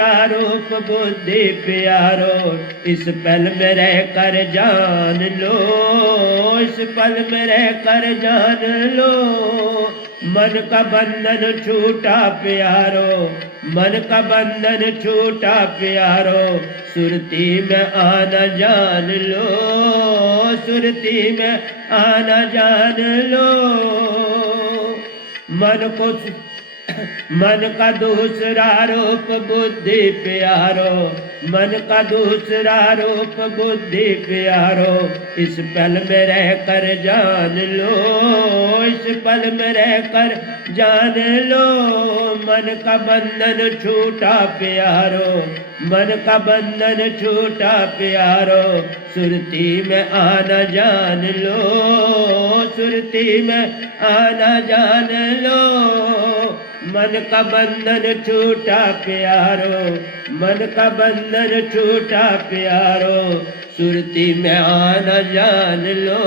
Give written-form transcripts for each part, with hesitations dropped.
रूप बुद्धि प्यारो, इस पल में रह कर जान लो, इस पल में रह कर जान लो। मन का बंधन छूटा प्यारो, मन का बंधन छूटा प्यारो, सुरती में आना जान लो, सुरती में आना जान लो। मन का दूसरा रूप बुद्धि प्यारो, मन का दूसरा रूप बुद्धि प्यारो, इस पल में रह कर जान लो, इस पल में रह कर जान लो। मन का बंधन छूटा प्यारो, मन का बंधन छूटा प्यारो, सुरती में आना जान लो, सुरती में आना जान लो। मन का बंधन छूटा प्यारो, मन का बंधन छूटा प्यारो, सुरती में आना जान लो,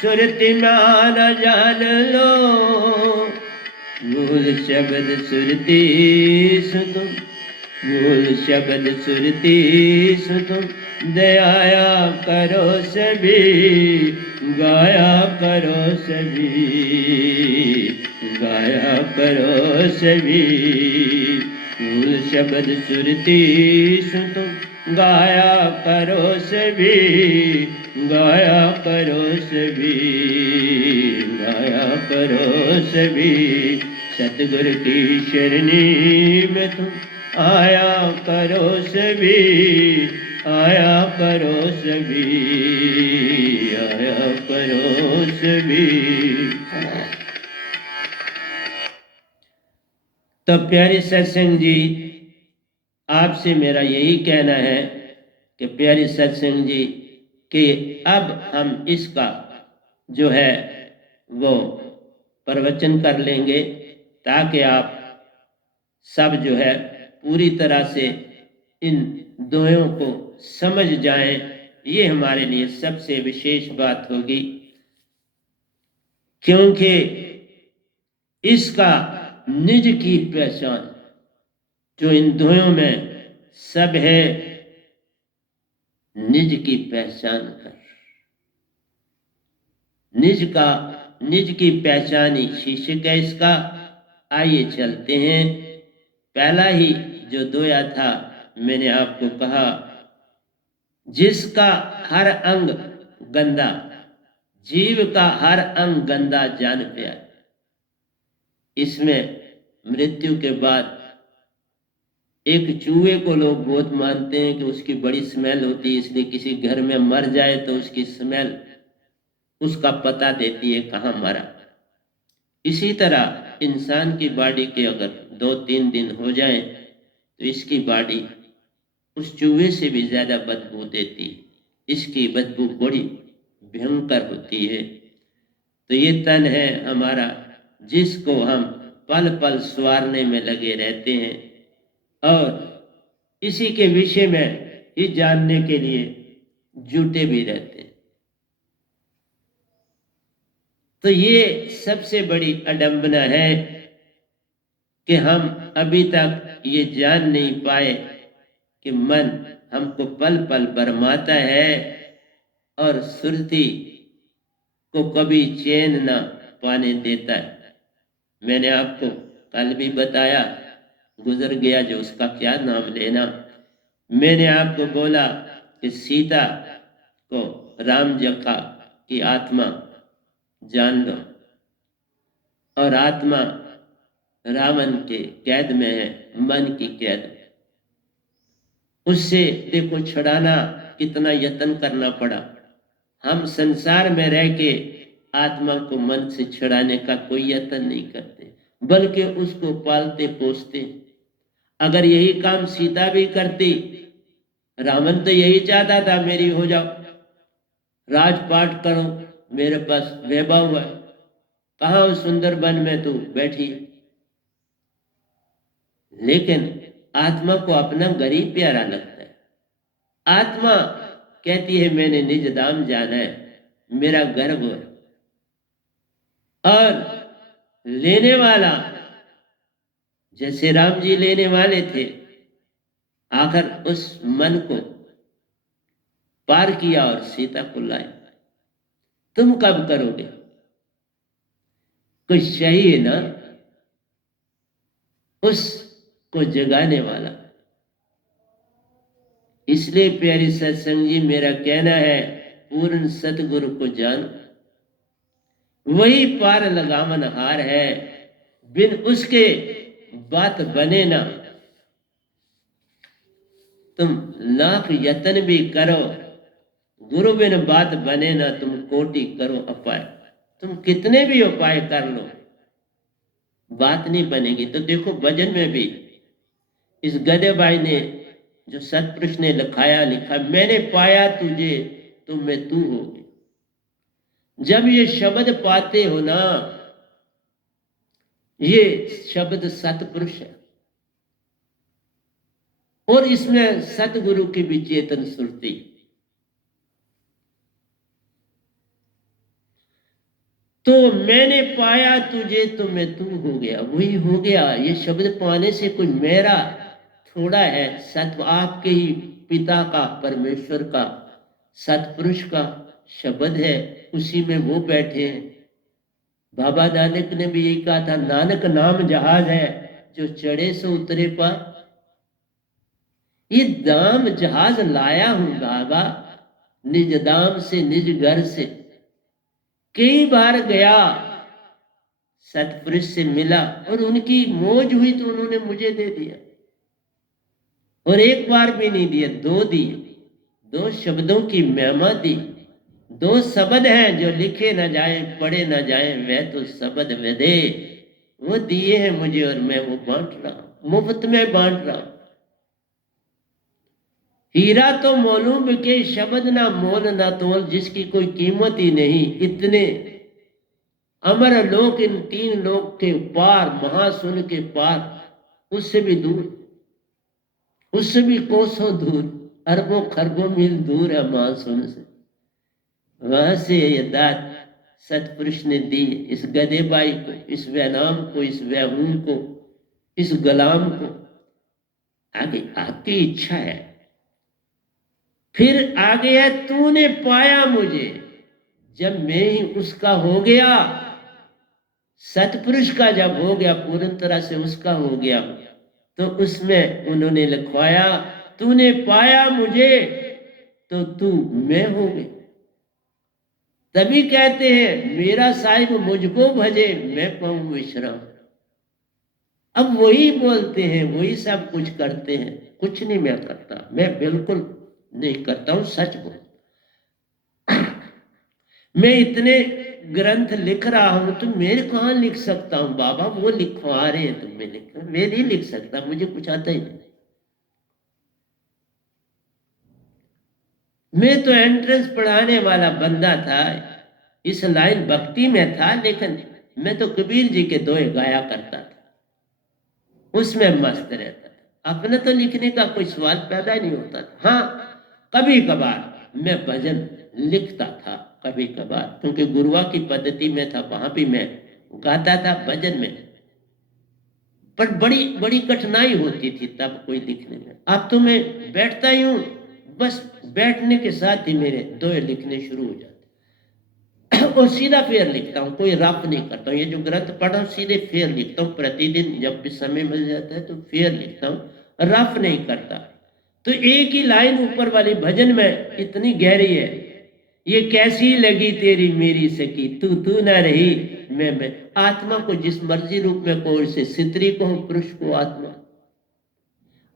सुरती में आना जान लो। मूल शब्द सुरती सुतुम, मूल शब्द सुरती सुतुम, दयाया करो सभी, गाया करो सभी, गाया करो सभी। मूल शब्द सुरती सुतुम, गाया करो सभी, गाया करो सभी, गाया करो सभी। सतगुरु की शरणी में तुम आया करो सभी, आया करो सभी, आया करो सभी। तो प्यारे सत्संग जी, आपसे मेरा यही कहना है कि प्यारे सत्संग जी कि अब हम इसका जो है वो प्रवचन कर लेंगे, ताकि आप सब जो है पूरी तरह से इन दोयों को समझ जाएं। ये हमारे लिए सबसे विशेष बात होगी, क्योंकि इसका निज की पहचान जो इन दोयों में सब है, निज की पहचान कर, निज की पहचान ही शीर्षक है इसका। आइए चलते हैं। पहला ही जो दोया था, मैंने आपको कहा, जिसका हर अंग गंदा, जीव का हर अंग गंदा जान पाया। इसमें मृत्यु के बाद एक चूहे को लोग बहुत मानते हैं कि उसकी बड़ी स्मेल होती है, इसलिए किसी घर में मर जाए तो उसकी स्मेल उसका पता देती है कहाँ मरा। इसी तरह इंसान की बॉडी के अगर 2-3 दिन हो जाए तो इसकी बॉडी उस चूहे से भी ज्यादा बदबू देती है। इसकी बदबू बड़ी भयंकर होती है। तो ये तन है हमारा, जिसको हम पल पल संवारने में लगे रहते हैं और इसी के विषय में ही जानने के लिए जुटे भी रहते हैं। तो ये सबसे बड़ी अडंबना है कि हम अभी तक ये जान नहीं पाए कि मन हमको पल पल बरमाता है और सुरती को कभी चैन ना पाने देता है। मैंने आपको कल भी बताया, गुजर गया जो उसका क्या नाम लेना। मैंने आपको बोला कि सीता को राम जखा की आत्मा जान लो, और आत्मा रावण के कैद में है, मन की कैद। उससे देखो छुड़ाना कितना यत्न करना पड़ा। हम संसार में रह के आत्मा को मन से छुड़ाने का कोई यत्न नहीं करते, बल्कि उसको पालते पोसते। अगर यही काम सीता भी करती, रावण तो यही चाहता था मेरी हो जाओ, राजपाट करो, मेरे पास वैभव है, कहाँ उस सुंदर वन में तू बैठी। लेकिन आत्मा को अपना गरीब प्यारा लगता है। आत्मा कहती है मैंने निज धाम जाना है, मेरा गर्व है। और लेने वाला जैसे राम जी लेने वाले थे, आखिर उस मन को पार किया और सीता को लाए। तुम कब करोगे? कोई चाहिए ना उसको जगाने वाला। इसलिए प्यारी सत्संग जी, मेरा कहना है पूर्ण सतगुरु को जान, वही पार लगावन हार है, बिन उसके बात बने ना। तुम लाख यत्न भी करो, गुरु बिन बात बने ना। तुम कोटि करो अपाय, तुम कितने भी उपाय कर लो, बात नहीं बनेगी। तो देखो भजन में भी इस गधे भाई ने, जो सतपुरुष ने लिखा, मैंने पाया तुझे तो मैं तू हो गई। जब ये शब्द पाते हो ना, ये शब्द सतपुरुष है और इसमें सतगुरु की भी चेतन सुरती। तो मैंने पाया तुझे तो मैं तू हो गया, वही हो गया। ये शब्द पाने से कोई मेरा थोड़ा है, सत्व आपके ही पिता का, परमेश्वर का, सतपुरुष का शब्द है, उसी में वो बैठे हैं। बाबा नानक ने भी यही कहा था, नानक नाम जहाज है जो चढ़े सो उतरे पार। ये दाम जहाज लाया हूं बाबा, निज दाम से, निज घर से। कई बार गया, सतपुरुष से मिला और उनकी मौज हुई तो उन्होंने मुझे दे दिया। और एक बार भी नहीं दिया, दो दिए। दो शब्दों की महिमा दी। दो शब्द हैं जो लिखे ना जाए, पढ़े ना जाए, वह तो शब्द वेदे, वो दिए हैं मुझे और मैं वो बांट रहा हूं, मुफ्त में बांट रहा हूं। हीरा तो मोलूम बिके, शब्द ना मोल ना तोल, जिसकी कोई कीमत ही नहीं। इतने अमर लोक, इन तीन लोक के पार, महासुन के पार, उससे भी दूर, उससे भी कोसों दूर, अरबों खरबों मील दूर है महासुन से। वहां से ये दात सतपुरुष ने दी इस गधे बाई को, इस वैनाम को, इस वैहूम को, इस गुलाम को। आगे आपकी इच्छा है। फिर आगे है, तूने पाया मुझे जब मैं ही उसका हो गया। सतपुरुष का जब हो गया, पूर्ण तरह से उसका हो गया, तो उसमें उन्होंने लिखवाया, तूने पाया मुझे तो तू मैं हो गई। तभी कहते हैं, मेरा साहिब मुझको भजे, मैं पाऊं विश्राम। अब वही बोलते हैं, वही सब कुछ करते हैं, कुछ नहीं मैं करता, मैं बिल्कुल नहीं करता हूं, सच बोल। मैं इतने ग्रंथ लिख रहा हूं तो मैं कहां लिख सकता हूं बाबा, वो लिखवा रहे हैं, तो मैं नहीं लिख सकता, मुझे कुछ आता ही नहीं। मैं तो एंट्रेंस पढ़ाने वाला बंदा था, इस लाइन भक्ति में था, लेकिन मैं तो कबीर जी के दोहे गाया करता था, उसमें मस्त रहता था। अपने तो लिखने का कोई सवाल पैदा नहीं होता था। हाँ, कभी कभार मैं भजन लिखता था, कभी कभार, क्योंकि गुरुआ की पद्धति में था, वहां भी मैं गाता था भजन में। पर बड़ी बड़ी कठिनाई होती थी तब कोई लिखने में। अब तो मैं बैठता ही हूं, बस बैठने के साथ ही मेरे दोहे लिखने शुरू हो जाते और सीधा फेर लिखता हूँ, कोई रफ नहीं करता हूँ। ये जो ग्रंथ पढ़ा हूँ सीधे फेर लिखता हूँ, प्रतिदिन जब भी समय मिल जाता है तो फेर लिखता हूँ, रफ नहीं करता। तो एक ही लाइन ऊपर वाली भजन में इतनी गहरी है, ये कैसी लगी तेरी मेरी सखी, तू तू ना रही मैं। आत्मा को जिस मर्जी रूप में कहो, इसे स्त्री को, पुरुष को, आत्मा,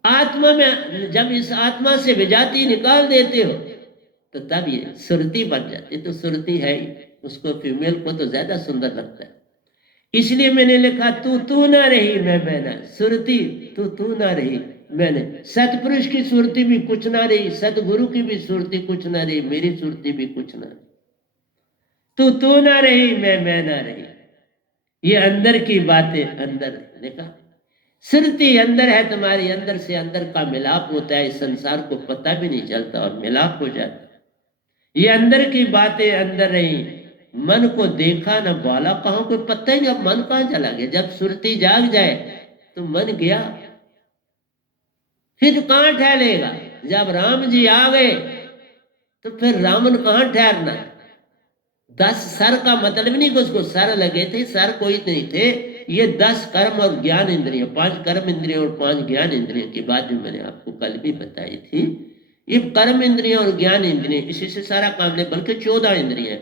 आत्मा में जब इस आत्मा से विजाति निकाल देते हो तो तब ये सुरती बन जाती। तो सुरती है ही, उसको फीमेल को तो ज्यादा सुंदर लगता है। इसलिए मैंने लिखा, तू तू ना रही मैं ना, सुरती तू तू ना रही मैंने। सतपुरुष की सुरती भी कुछ ना रही, सतगुरु की भी सुरती कुछ ना रही, मेरी सुरती भी कुछ ना रही। तू तू ना रही मैं ना रही, ये अंदर की बातें अंदर लिखा। सुरती अंदर है तुम्हारी, अंदर से अंदर का मिलाप होता है, इस संसार को पता भी नहीं चलता और मिलाप हो जाता है। ये अंदर की बातें अंदर रही, मन को देखा न बोला, कहां कोई पता ही नहीं, अब मन कहां चला गया। जब सुरती जाग जाए तो मन गया, फिर कहाँ ठहरेगा? जब राम जी आ गए तो फिर रावण कहाँ ठहरना? 10 सर का मतलब नहीं कि उसको सर लगे थे, सर कोई नहीं थे। ये 10 कर्म और ज्ञान इंद्रियों, 5 कर्म इंद्रियों और 5 ज्ञान इंद्रियों की बात जो मैंने आपको कल भी बताई थी, ये कर्म इंद्रियों और ज्ञान इंद्रियों, इसी से सारा काम नहीं, बल्कि 14 इंद्रियां,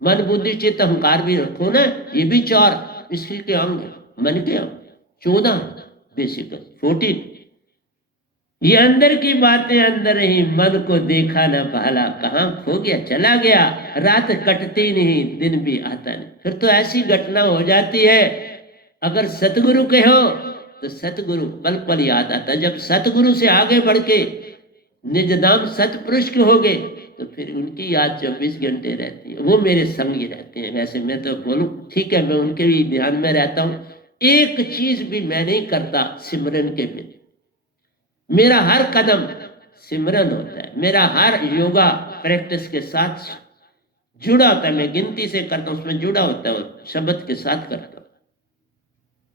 मन बुद्धि चित्त अहंकार भी रखो ना, ये भी 4 इसके के अंग, मन के अंग 14 बेसिकली 14। ये अंदर की बातें अंदर ही, मन को देखा न पाला, कहाँ खो गया चला गया, रात कटती नहीं दिन भी आता नहीं। फिर तो ऐसी घटना हो जाती है, अगर सतगुरु के हो तो सतगुरु पल पल याद आता। जब सतगुरु से आगे बढ़ के निजदाम सतपुरुष के हो गए तो फिर उनकी याद 24 घंटे रहती है, वो मेरे संग ही रहते हैं। वैसे मैं तो बोलूं ठीक है, मैं उनके भी ध्यान में रहता हूं, एक चीज भी मैं नहीं करता सिमरन के बिना। मेरा हर कदम सिमरन होता है, मेरा हर योगा प्रैक्टिस के साथ जुड़ा होता है। मैं गिनती से करता हूं, उसमें जुड़ा होता है, शब्द के साथ करता हूं।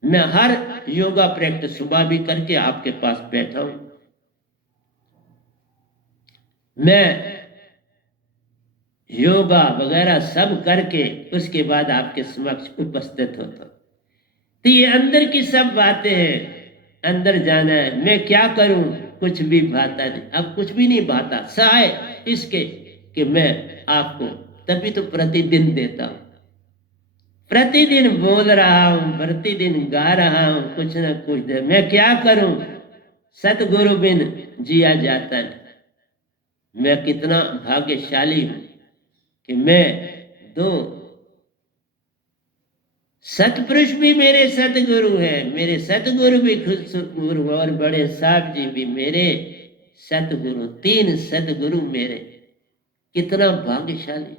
मैं हर योगा प्रैक्टिस सुबह भी करके आपके पास बैठा हूं, मैं योगा वगैरह सब करके उसके बाद आपके समक्ष उपस्थित होता हूं। तो ये अंदर की सब बातें हैं, अंदर जाना है। मैं क्या करूं? कुछ भी भाता नहीं, अब कुछ भी नहीं भाता, सहाय इसके कि मैं आपको तभी तो प्रतिदिन देता हूं, प्रतिदिन बोल रहा हूं, प्रतिदिन गा रहा हूं, कुछ ना कुछ दे। मैं क्या करूं? सतगुरु बिन जिया जाता नहीं। मैं कितना भाग्यशाली हूं कि मैं 2 सतपुरुष भी मेरे सतगुरु हैं, मेरे सतगुरु भी खुद सतगुरु, और बड़े साहब जी भी मेरे सतगुरु, 3 सतगुरु मेरे। कितना भाग्यशाली।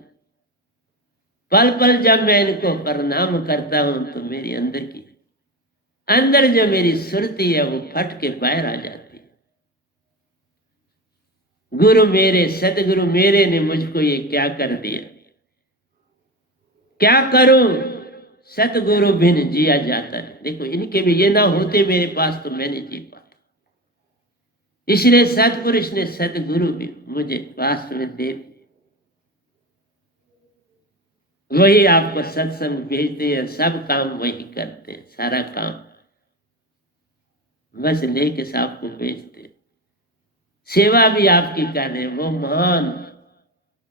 पल पल जब मैं इनको प्रणाम करता हूं तो मेरी अंदर जो मेरी सुरती है वो फट के बाहर आ जाती है। गुरु मेरे सतगुरु मेरे ने मुझको ये क्या कर दिया, क्या करूं? सतगुरु बिन जिया जाता नहीं। देखो इनके भी ये ना होते मेरे पास तो मैं नहीं जी पाता। इसलिए सतपुरुष ने सतगुरु भी मुझे पास में दे, वही आपको सत्संग भेजते हैं, सब काम वही करते हैं, सारा काम बस लेके सबको भेजते हैं। सेवा भी आपकी कर रहे हैं, वो महान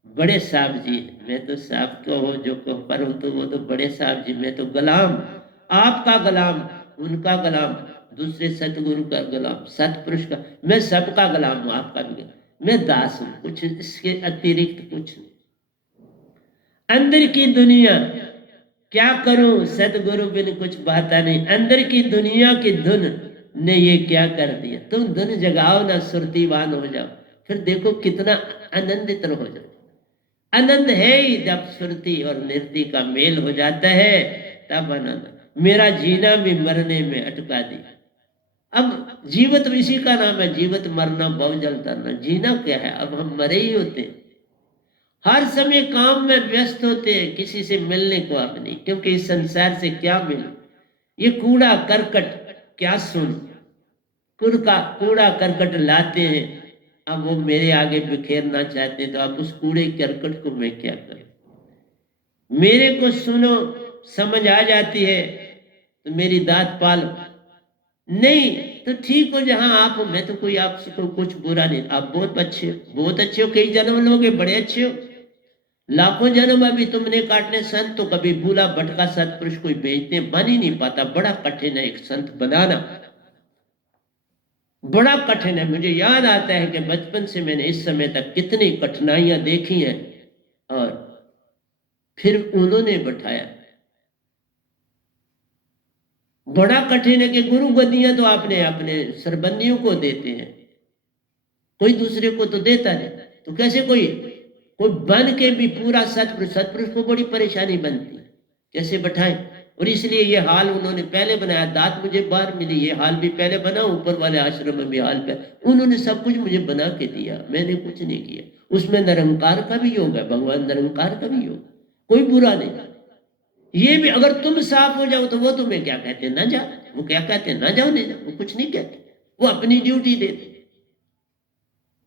बड़े साहब जी। मैं तो साहब को हो जो को पर हूं, तो वो तो बड़े साहब जी, मैं तो गुलाम, आपका गुलाम, उनका गुलाम, दूसरे सतगुरु का गुलाम, सतपुरुष का, मैं सबका गुलाम हूं, आपका भी। मैं दास हूं, कुछ इसके अतिरिक्त कुछ नहीं। अंदर की दुनिया क्या करूं? सतगुरु बिन कुछ बाता नहीं। अंदर की दुनिया की धुन ने ये क्या कर दिया। तुम धुन जगाओ ना, सुरतीवान हो जाओ, फिर देखो कितना आनंदित हो जाओ। आनंद है ही जब सुरती और नृत्य का मेल हो जाता है, तब आनंद। मेरा जीना भी मरने में अटका दिया। अब जीवत इसी का नाम है, जीवत मरना बहुत जल्द ना, जीना क्या है? अब हम मरे ही होते हैं, हर समय काम में व्यस्त होते हैं, किसी से मिलने को अब नहीं, क्योंकि इस संसार से क्या मिले? ये कूड़ा करकट क्या सुन, कूड़ा करकट लाते हैं, अब वो मेरे आगे बिखेरना चाहते हैं, तो अब उस कूड़े करकट को मैं क्या करूं? मेरे को सुनो, समझ आ जाती है तो मेरी दात पालो, नहीं तो ठीक हो जहां आप हो। मैं तो कोई आपसे कुछ बुरा नहीं, आप बहुत अच्छे हो, बहुत अच्छे हो, कई जन्म लोगे, बड़े अच्छे हो, लाखों जन्म अभी तुमने काटने। संत तो कभी भूला भटका सतपुरुष कोई बेचते बन ही नहीं पाता, बड़ा कठिन है एक संत बनाना, बड़ा कठिन है। मुझे याद आता है कि बचपन से मैंने इस समय तक कितनी कठिनाइयां देखी हैं, और फिर उन्होंने बैठाया। बड़ा कठिन है कि गुरु गद्दियां तो आपने अपने सरबंदियों को देते हैं, कोई दूसरे को तो देता नहीं, तो कैसे कोई बन के भी पूरा सतपुरुष को बड़ी परेशानी बनती, कैसे बैठाएं? और इसलिए ये हाल उन्होंने पहले बनाया, दात मुझे बाहर मिली, ये हाल भी पहले बना, ऊपर वाले आश्रम में भी हाल पे उन्होंने सब कुछ मुझे बना के दिया, मैंने कुछ नहीं किया। उसमें निरंकार का भी योग है, भगवान निरंकार का भी योग, कोई बुरा नहीं। ये भी अगर तुम साफ हो जाओ तो वो तुम्हें क्या कहते हैं? ना जाओ। वो क्या कहते हैं? ना जाओ, नहीं जाओ, वो कुछ नहीं कहते, वो अपनी ड्यूटी देते।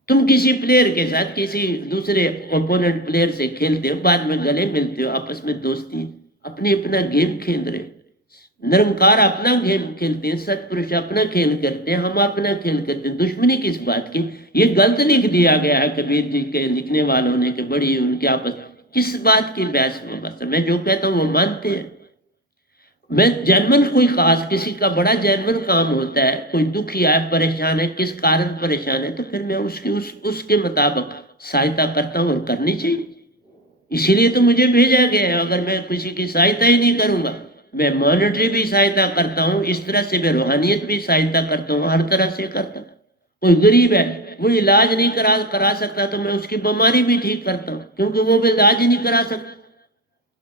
तुम किसी प्लेयर के साथ किसी दूसरे ओपोनेंट प्लेयर से खेलते हो, बाद में गले मिलते हो, आपस में दोस्ती, अपने अपना गेम खेल रहे हो। निरंकार अपना गेम खेलते हैं, सतपुरुष अपना खेल करते हैं, हम अपना खेल करते हैं, दुश्मनी किस बात की? ये गलत लिख दिया गया है कबीर जी के लिखने वालों ने कि बड़ी उनके आपस, किस बात की बहस में? बस मैं जो कहता हूँ वो मानते हैं। मैं जन्मन कोई खास किसी का बड़ा जन्मन काम होता है, कोई दुखी है, परेशान है, किस कारण परेशान है, तो फिर मैं उसकी उसके मुताबिक सहायता करता हूँ और करनी चाहिए। इसीलिए तो मुझे भेजा गया है। अगर मैं किसी की सहायता ही नहीं करूंगा, मैं मॉनेटरी भी सहायता करता हूँ, इस तरह से मैं रूहानियत भी सहायता करता हूँ, हर तरह से करता हूँ। कोई गरीब है, वो इलाज नहीं करा सकता, तो मैं उसकी बीमारी भी ठीक करता हूँ, क्योंकि वो भी इलाज ही नहीं करा सकता।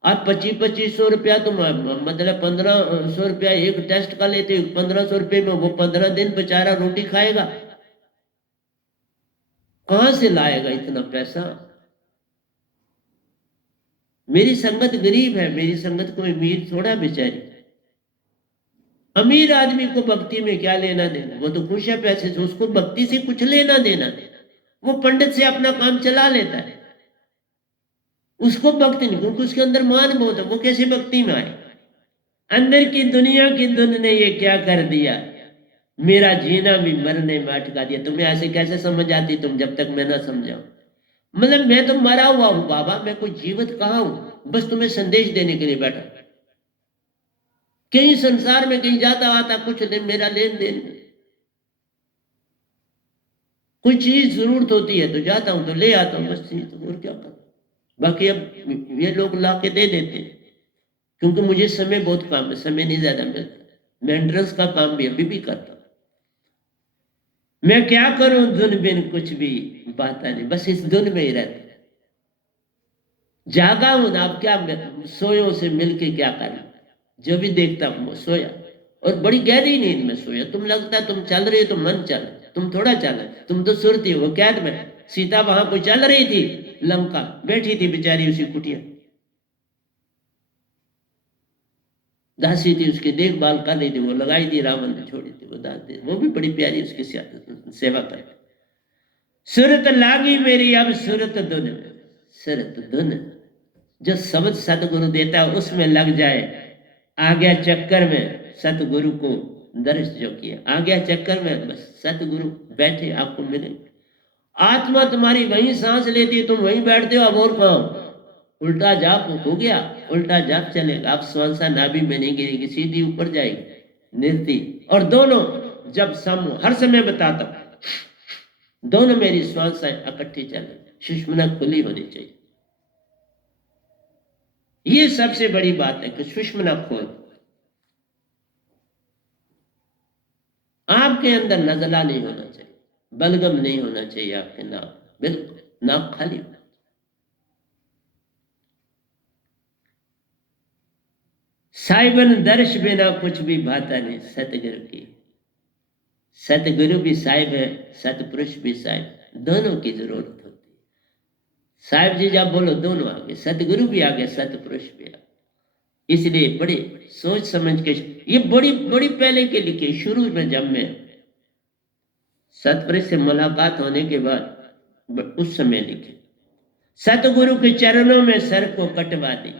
आप 25-2500 रुपया तो मतलब 1500 रुपया एक टेस्ट का लेते, 1500 रुपये में वो 15 दिन बेचारा रोटी खाएगा, कहां से लाएगा इतना पैसा? मेरी संगत गरीब है, मेरी संगत कोई अमीर थोड़ा बेचारी। अमीर आदमी को भक्ति में क्या लेना देना, वो तो खुश है पैसे से, उसको भक्ति से कुछ लेना देना नहीं। वो पंडित से अपना काम चला लेता है, उसको भक्ति नहीं, क्योंकि उसके अंदर मान बहुत है, वो कैसे भक्ति में आए? अंदर की दुनिया की धुन ने ये क्या कर दिया, मेरा जीना भी मरने में अटका दिया। तुम्हें ऐसे कैसे समझ आती तुम जब तक मैं ना समझाऊं? मतलब मैं तो मरा हुआ हूं बाबा, मैं कोई जीवित कहाँ हूं, बस तुम्हें संदेश देने के लिए बैठा। कहीं संसार में कहीं जाता आता कुछ नहीं, मेरा लेन देन नहीं। कोई चीज जरूरत होती है तो जाता हूं तो ले आता हूं, बस चीज, तो और क्या करूं? बाकी अब ये लोग ला के दे देते हैं, क्योंकि मुझे समय बहुत कम है, समय नहीं ज्यादा मिलता। मेंटेनेंस का काम भी अभी भी करता हूं। मैं क्या करूं धुन बिन कुछ भी बाता नहीं, बस इस धुन में ही रहता। जागा हूं ना, अब क्या सोयो से मिलके क्या करूं? जो भी देखता हूं वो सोया, और बड़ी गहरी नींद में सोया। तुम लगता है तुम चल रही हो तो मन चल, तुम थोड़ा चल, तुम तो सुरती हो कैद में। सीता वहां कोई चल रही थी, लंका बैठी थी बेचारी उसी कुटिया, दासी थी, उसकी देखभाल कर रही थी, वो लगाई थी, रावण ने छोड़ी थी, वो दासी, वो भी बड़ी प्यारी उसकी सेवा कर। सुरत लागी मेरी अब सुरत धुन, सुरत धुन जो समझ सतगुरु देता है उसमें लग जाए। आ गया चक्कर में सतगुरु को दर्श जो किया, आ गया चक्कर में, बस सतगुरु बैठे आपको मिले। आत्मा तुम्हारी वहीं सांस लेती है, तुम वहीं बैठते हो, अब और कहाँ? उल्टा जाप हो गया, उल्टा जाप चलेगा, आप श्वासा नाभि में नहीं गिरेगी, सीधी ऊपर जाएगी निर्ति। और दोनों जब सम, हर समय बताता हूं, दोनों मेरी श्वासा इकट्ठी चले, सुषुम्ना खुली होनी चाहिए। ये सबसे बड़ी बात है कि सुषुम्ना खोल। आपके अंदर नजला नहीं होना चाहिए, बलगम नहीं होना चाहिए आपके नाक, बिल्कुल नाक खाली। साहिबन दर्श बिना कुछ भी भाता नहीं, सतगुरु की। सतगुरु भी साहिब है, सतपुरुष भी साहिब, दोनों की जरूरत होती है। साहिब जी जब बोलो दोनों आगे, सतगुरु भी आगे, सतपुरुष भी आगे। इसलिए बड़ी सोच समझ के, ये बड़ी बड़ी पहले के लिखे, शुरू में जब मैं सतपुरुष से मुलाकात होने के बाद उस समय लिखे, सतगुरु के चरणों में सर को कटवा दी।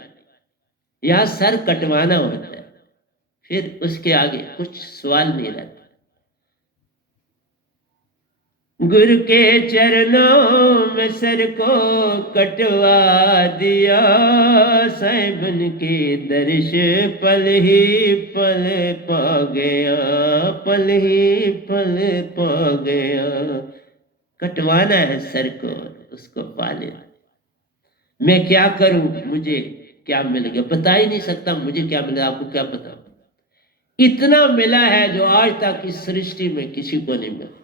यहां सर कटवाना होता है, फिर उसके आगे कुछ सवाल नहीं रहता। गुरु के चरणों में सर को कटवा दिया, साहिबन के दर्श पल ही पल पा गया, पल ही पल पा गया। कटवाना है सर को, उसको पा लेना। मैं क्या करूं, मुझे क्या मिल गया, बता ही नहीं सकता मुझे क्या मिला, आपको क्या पता? इतना मिला है जो आज तक इस सृष्टि में किसी को नहीं मिला।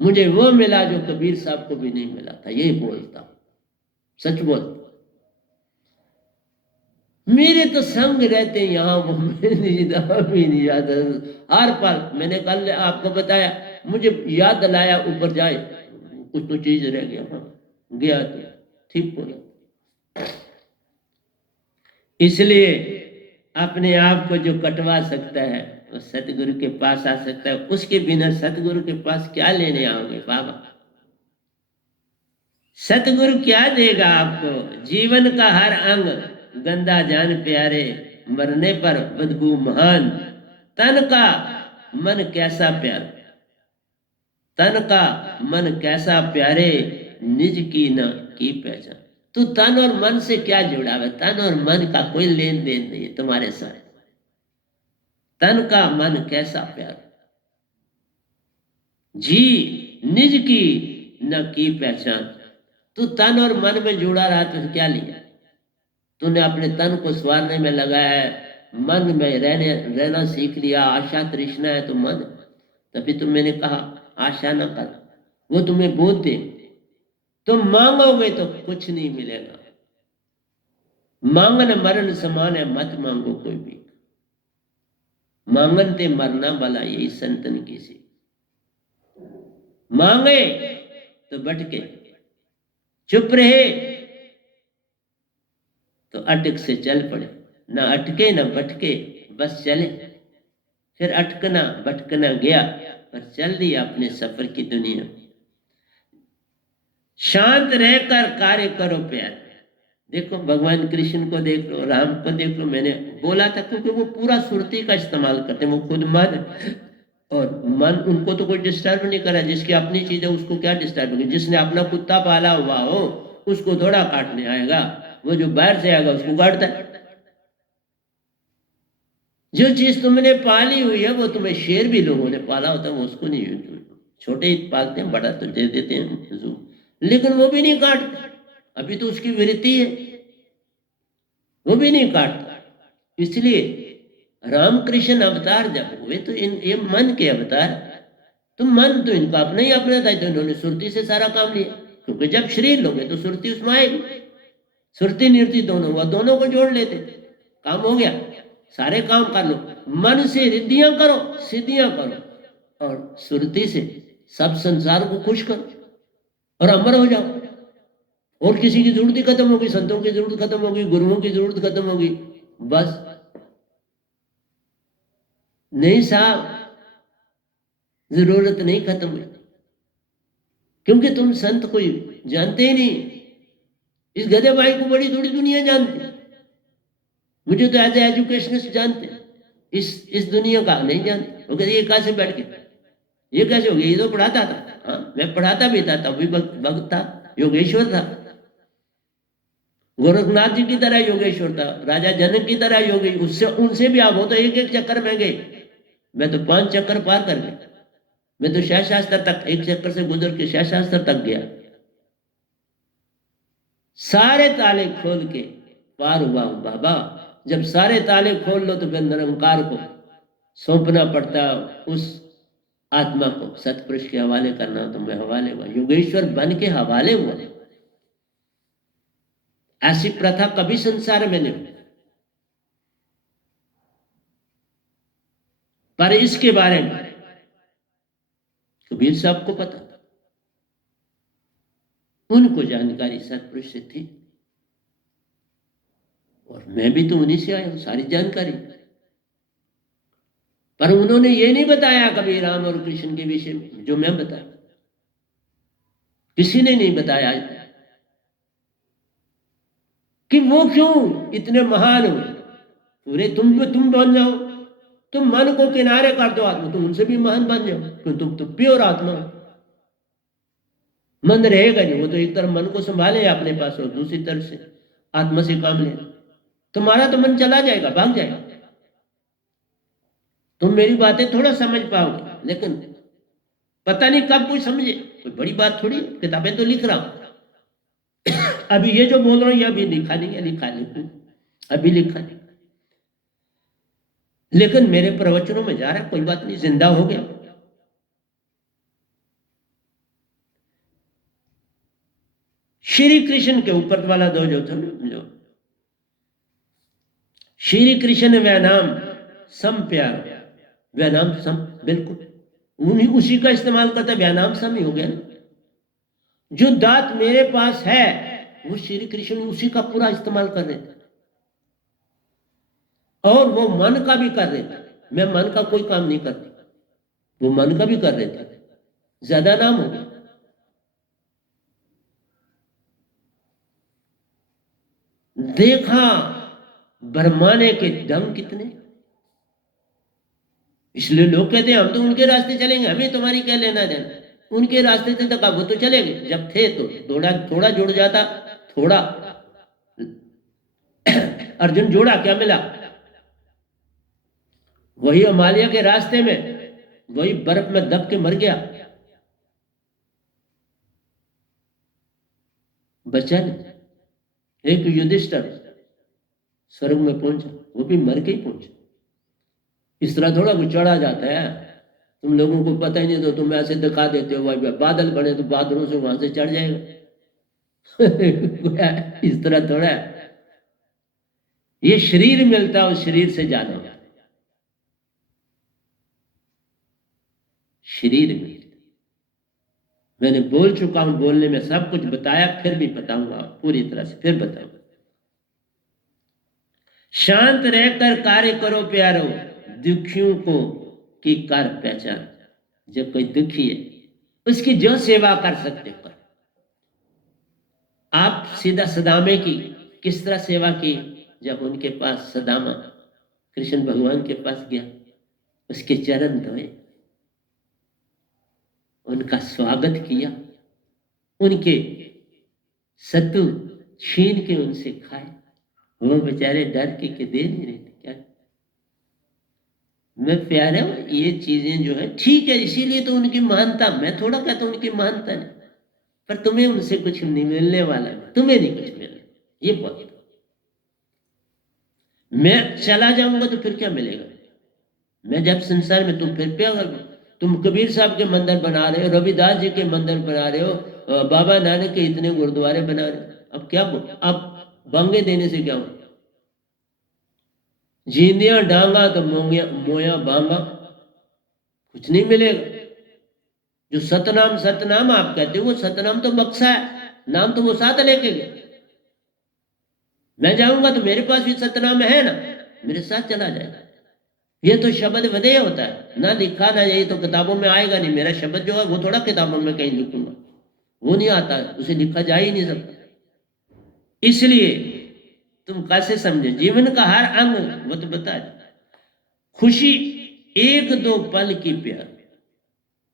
मुझे वो मिला जो कबीर साहब को भी नहीं मिला था, ये बोलता, सच बोल। मेरे तो संग रहते यहाँ, वो भी नहीं याद, हर पल। मैंने कल आपको बताया, मुझे याद दिलाया, ऊपर जाए कुछ तो चीज रह गया, हाँ गया तो ठीक बोला। इसलिए अपने आप को जो कटवा सकता है वो सतगुरु के पास आ सकता है, उसके बिना सतगुरु के पास क्या लेने आओगे बाबा? सतगुरु क्या देगा आपको? जीवन का हर अंग गंदा जान प्यारे, मरने पर बदबू महान। तन का मन कैसा प्यार, तन का मन कैसा प्यारे, निज की न की पहचान। तू तन और मन से क्या जुड़ा है? तन और मन का कोई लेन देन नहीं है तुम्हारे साथ। तन का मन कैसा प्यार, जी निज की न की पहचान। तू तन और मन में जुड़ा रहा तो क्या लिया? तूने अपने तन को संवारने में लगाया है, मन में रहना सीख लिया। आशा तृष्णा है तो मन, तभी तो मैंने कहा आशा न कर, वो तुम्हें बोध दे। तुम मांगोगे तो कुछ नहीं मिलेगा। मांगन मरण समान है, मत मांगो कोई भी। मांगन ते मरना भला, यही संतन की सी। मांगे तो भटके, चुप रहे तो अटक से चल पड़े। ना अटके ना भटके, बस चले। फिर अटकना भटकना गया, पर चल दिया अपने सफर की दुनिया। शांत रहकर कार्य करो प्यार। देखो भगवान कृष्ण को देख लो, राम को देख लो। मैंने बोला था क्योंकि वो पूरा सुरती का इस्तेमाल करते हैं। वो खुद मन, और मन उनको तो कोई डिस्टर्ब नहीं करा। जिसकी अपनी चीज है उसको क्या डिस्टर्ब होगी? जिसने अपना कुत्ता पाला हुआ हो उसको थोड़ा काटने आएगा, वो जो बाहर से आएगा उसको काटता है। जो चीज तुमने पाली हुई है, वो तुम्हें शेर भी लोगों ने पाला होता है, वो उसको नहीं। छोटे ही पालते हैं, बड़ा तो दे देते हैं, लेकिन वो भी नहीं काटते। अभी तो उसकी वृत्ति है, वो भी नहीं काटता। इसलिए रामकृष्ण अवतार जब हुए तो ये मन के अवतार। तो मन तो इनका अपना ही अपना था, तो इन्होंने सुरती से सारा काम लिया। क्योंकि जब शरीर लोगे तो सुरती उसमें आएगी। सुरती निरती दोनों, वह दोनों को जोड़ लेते, काम हो गया। सारे काम कर लो, मन से रिद्धियां करो, सिद्धियां करो, और सुरती से सब संसार को खुश करो और अमर हो जाओ। और किसी की जरूरत ही खत्म होगी, संतों की जरूरत खत्म होगी, गुरुओं की जरूरत खत्म होगी। बस नहीं साहब, जरूरत नहीं खत्म हुई, क्योंकि तुम संत कोई जानते ही नहीं। इस गधे भाई को बड़ी थोड़ी दुनिया जानती, मुझे तो एज ए एजुकेशनिस्ट जानते, इस दुनिया का नहीं जानते। वो कहते ये कहां से बैठ के, ये कैसे हो गया? ये तो पढ़ाता था। हाँ, मैं पढ़ाता भी था, तब भी भक्त था, योगेश्वर था। गोरखनाथ जी की तरह योगेश्वर था, राजा जनक की तरह योगी। उससे उनसे भी आप हो तो एक एक चक्कर में गए, मैं तो 5 चक्कर पार कर गया। मैं तो शास्त्र तक एक चक्कर से गुजर के शास्त्र तक गया। सारे ताले खोल के पार हुआ हूं बाबा। जब सारे ताले खोल लो तो फिर निरंकार को सौंपना पड़ता, उस आत्मा को सतपुरुष के हवाले करना। तो मैं हवाले हुआ, योगेश्वर बन के हवाले हुआ। ऐसी प्रथा कभी संसार में नहीं, पर इसके बारे में कबीर साहब को पता था, उनको जानकारी सतपुरुष से थी, और मैं भी तो उन्हीं से आया हूं सारी जानकारी। पर उन्होंने ये नहीं बताया कभी राम और कृष्ण के विषय में जो मैं बताया, किसी ने नहीं बताया कि वो क्यों इतने महान हुए। पूरे तुम बन जाओ, तुम मन को किनारे कर दो आत्मा, तुम उनसे भी महान बन जाओ, क्यों तुम तो प्योर आत्मा। मन रहेगा नहीं, वो तो एक तरफ मन को संभाले अपने पास और दूसरी तरफ से आत्मा से काम ले। तुम्हारा तो मन चला जाएगा, भाग जाएगा। तुम मेरी बातें थोड़ा समझ पाओगे, लेकिन पता नहीं कब कोई समझे। कोई बड़ी बात थोड़ी, किताबें तो लिख रहा हूं। अभी ये जो बोल रहा हूं ये अभी लिखा नहीं है, लिखा नहीं, अभी लिखा नहीं, लेकिन मेरे प्रवचनों में जा रहा है, कोई बात नहीं, जिंदा हो गया। श्री कृष्ण के ऊपर वाला दो जो था ना, जो श्री कृष्ण वह नाम सम प्यार, वह नाम सम, बिल्कुल उन्हीं उसी का इस्तेमाल करता, वह नाम सम ही हो गया ना। जो दात मेरे पास है वो श्री कृष्ण उसी का पूरा इस्तेमाल कर रहे थे, और वो मन का भी कर रहे थे। मैं मन का कोई काम नहीं करती, वो मन का भी कर रहे थे। ज्यादा नाम हो गया। देखा भरमाने के ढंग कितने। इसलिए लोग कहते हैं हम तो उनके रास्ते चलेंगे, हमें तुम्हारी क्या लेना देना। उनके रास्ते से तो वो तो चले गए, जब थे तो थोड़ा थोड़ा जुड़ जाता, थोड़ा अर्जुन जोड़ा, क्या मिला? वही हिमालय के रास्ते में, वही बर्फ में दब के मर गया, बचा नहीं। एक युधिष्ठिर स्वर्ग में पहुंचा, वो भी मर के ही पहुंचा। इस तरह थोड़ा कुछ चढ़ा जाता है, तुम लोगों को पता ही नहीं तो तुम ऐसे दिखा देते हो भाई बादल बने तो बादलों से वहां से चढ़ जाएगा। इस तरह थोड़ा है। ये शरीर मिलता है, उस शरीर से जाना होता, शरीर मिलता। मैंने बोल चुका हूं, बोलने में सब कुछ बताया, फिर भी बताऊंगा पूरी तरह से, फिर बताऊंगा। शांत रहकर कार्य करो प्यारो, दुखियों को की कर पहचान। जब कोई दुखी है उसकी जो सेवा कर सकते हो। आप सीधा सदामे की किस तरह सेवा की? जब उनके पास सदामा कृष्ण भगवान के पास गया, उसके चरण धोए, उनका स्वागत किया, उनके सत्तू छीन के उनसे खाए। वो बेचारे डर के दे नहीं रहे थे। क्या मैं प्यारे हूं, ये चीजें जो है ठीक है, इसीलिए तो उनकी मानता, मैं थोड़ा कहता हूं उनकी मानता नहीं, पर तुम्हें उनसे कुछ नहीं मिलने वाला, तुम्हें नहीं कुछ मिलने, ये बात। मैं चला जाऊंगा तो फिर क्या मिलेगा? मैं जब संसार में, तुम फिर क्या करो? तुम कबीर साहब के मंदिर बना रहे हो, रविदास जी के मंदिर बना रहे हो, बाबा नानक के इतने गुरुद्वारे बना रहे हो, अब क्या अब बांगे देने से क्या हो? जींदियां डांगा तो मोया बांगा, कुछ नहीं मिलेगा। जो सतनाम सतनाम आप कहते हो, वो सतनाम तो बक्सा है, नाम तो वो साथ लेके गए। मैं जाऊंगा तो मेरे पास भी सतनाम है ना, मेरे साथ चला जाएगा। ये तो शब्द वदे होता है ना, लिखा ना, यही तो किताबों में आएगा नहीं। मेरा शब्द जो है वो थोड़ा किताबों में कहीं लिखूंगा, वो नहीं आता, उसे लिखा जा ही नहीं सकता। इसलिए तुम कैसे समझे? जीवन का हर अंग वो तो बता दे। खुशी एक दो पल की प्यार,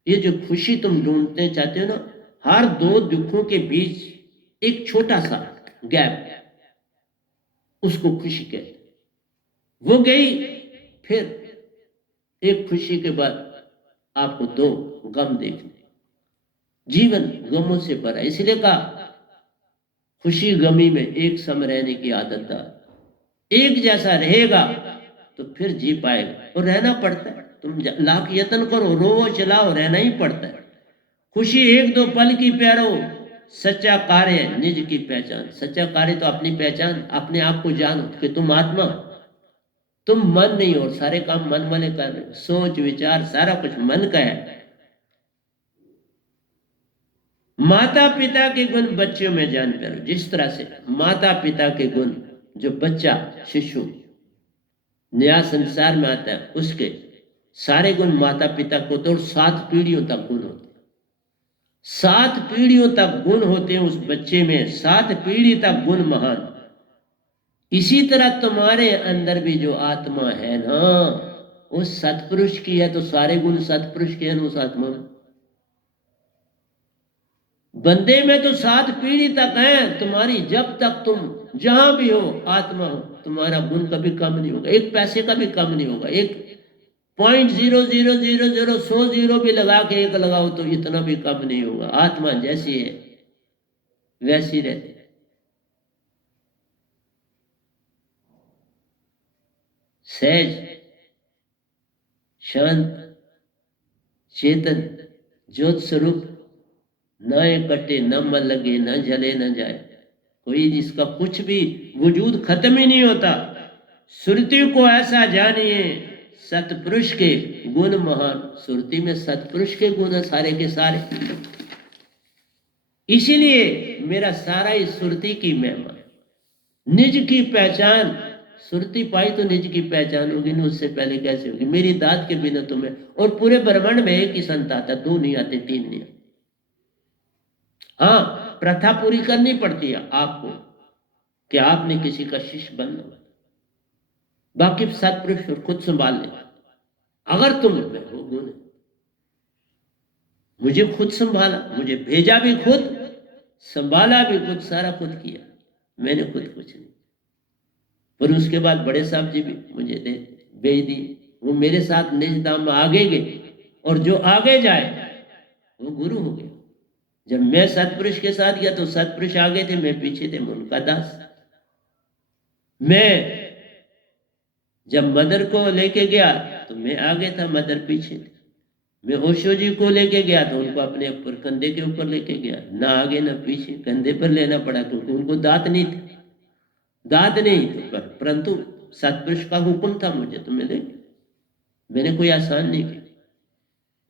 ये जो खुशी तुम ढूंढते चाहते हो ना, हर दो दुखों के बीच एक छोटा सा गैप, उसको खुशी कहते। वो गई, फिर एक खुशी के बाद आपको दो गम देखने। जीवन गमों से भरा, इसलिए कहा खुशी गमी में एक सम रहने की आदत है। एक जैसा रहेगा तो फिर जी पाएगा, और रहना पड़ता है। तुम लाख यत्न करो, रो चलाओ, रहना ही पड़ता है। खुशी एक दो पल की प्यारो, सच्चा कार्य निज की पहचान। सच्चा कार्य तो अपनी पहचान, अपने आप को जानो कि तुम आत्मा, तुम मन नहीं, और सारे काम मन वाले कर रहे हो। सोच विचार सारा कुछ मन का है। माता पिता के गुण बच्चों में जान करो। जिस तरह से माता पिता के गुण, जो बच्चा शिशु नया संसार में आता है, उसके सारे गुण माता पिता को तो 7 पीढ़ियों तक गुण होते हैं। 7 पीढ़ियों तक गुण होते हैं उस बच्चे में, 7 पीढ़ी तक गुण महान। इसी तरह तुम्हारे अंदर भी जो आत्मा है ना, उस सतपुरुष की है, तो सारे गुण सतपुरुष के हैं उस आत्मा में। बंदे में तो 7 पीढ़ी तक है तुम्हारी, जब तक तुम जहां भी हो आत्मा हो, तुम्हारा गुण कभी कम नहीं होगा, एक पैसे का भी कम नहीं होगा। एक 0.0000 100 जीरो भी लगा के एक लगाओ तो इतना भी कम नहीं होगा। आत्मा जैसी है वैसी रहती है। सहज शांत चेतन ज्योत स्वरूप, ना ये कटे, न मन लगे, न जले न जाए, कोई इसका कुछ भी वजूद खत्म ही नहीं होता। सुरती को ऐसा जानिए, सतपुरुष के गुण महान। सुरती में सतपुरुष के गुण है सारे के सारे। इसीलिए मेरा सारा ही सुरती की महिमा। निज की पहचान, सुरती पाई तो निज की पहचान होगी ना, उससे पहले कैसे होगी? मेरी दाद के बिना तुम्हें, और पूरे ब्रह्मांड में एक ही संत आता, 2 नहीं आते, 3 नहीं आते। हाँ, प्रथा पूरी करनी पड़ती है आपको कि आपने किसी का शिष्य बनना, बाकी सत्पुरुष और खुद संभाल ले। अगर तुम में हो गुण, मुझे खुद संभाला, मुझे भेजा भी खुद, संभाला भी खुद, सारा खुद किया, मैंने खुद कुछ नहीं। पर उसके बाद बड़े साहब जी भी मुझे भेज दिए, वो मेरे साथ निजधाम में आगे गए, और जो आगे जाए वो गुरु हो गया। जब मैं सतपुरुष के साथ गया तो सतपुरुष आगे थे, मैं पीछे थे, मैं उनका दास। मैं जब मदर को लेके गया तो मैं आगे था, मदर पीछे थी। मैं ओशो जी को लेके गया तो उनको अपने ऊपर, कंधे के ऊपर लेके गया, ना आगे ना पीछे, कंधे पर लेना पड़ा क्योंकि उनको दांत नहीं थे, दांत नहीं थे, परंतु सतपुरुष का हुक्म था मुझे, तो मैंने कोई आसान नहीं की।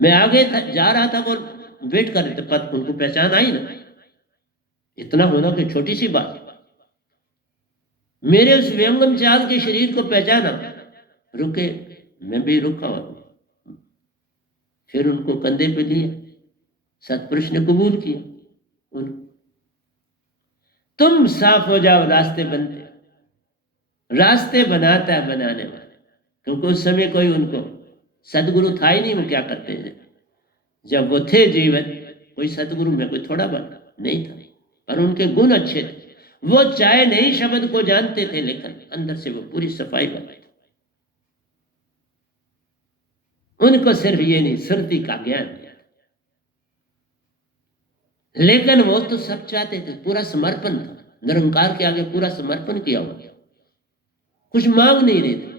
मैं आगे था, जा रहा था और वेट कर रहे थे, पर उनको पहचान आई ना, इतना होना कोई छोटी सी बात। मेरे उस व्यंगम चाल के शरीर को पहचाना, रुके, मैं भी रुका हुआ, फिर उनको कंधे पे लिया, सतपुरुष ने कबूल किया। तुम साफ हो जाओ, रास्ते बनते, रास्ते बनाता है बनाने वाला, क्योंकि उस समय कोई उनको सदगुरु था ही नहीं। वो क्या करते हैं, जब वो थे जीवन, कोई सदगुरु में कोई थोड़ा बना नहीं था, पर उनके गुण अच्छे थे। वो चाहे नहीं शब्द को जानते थे, लेकिन अंदर से वो पूरी सफाई बनाई। उनको सिर्फ ये नहीं, श्रुति का ज्ञान दिया, लेकिन वो तो सब चाहते थे, पूरा समर्पण था, निरंकार के आगे पूरा समर्पण किया हुआ, कुछ मांग नहीं रहे थे,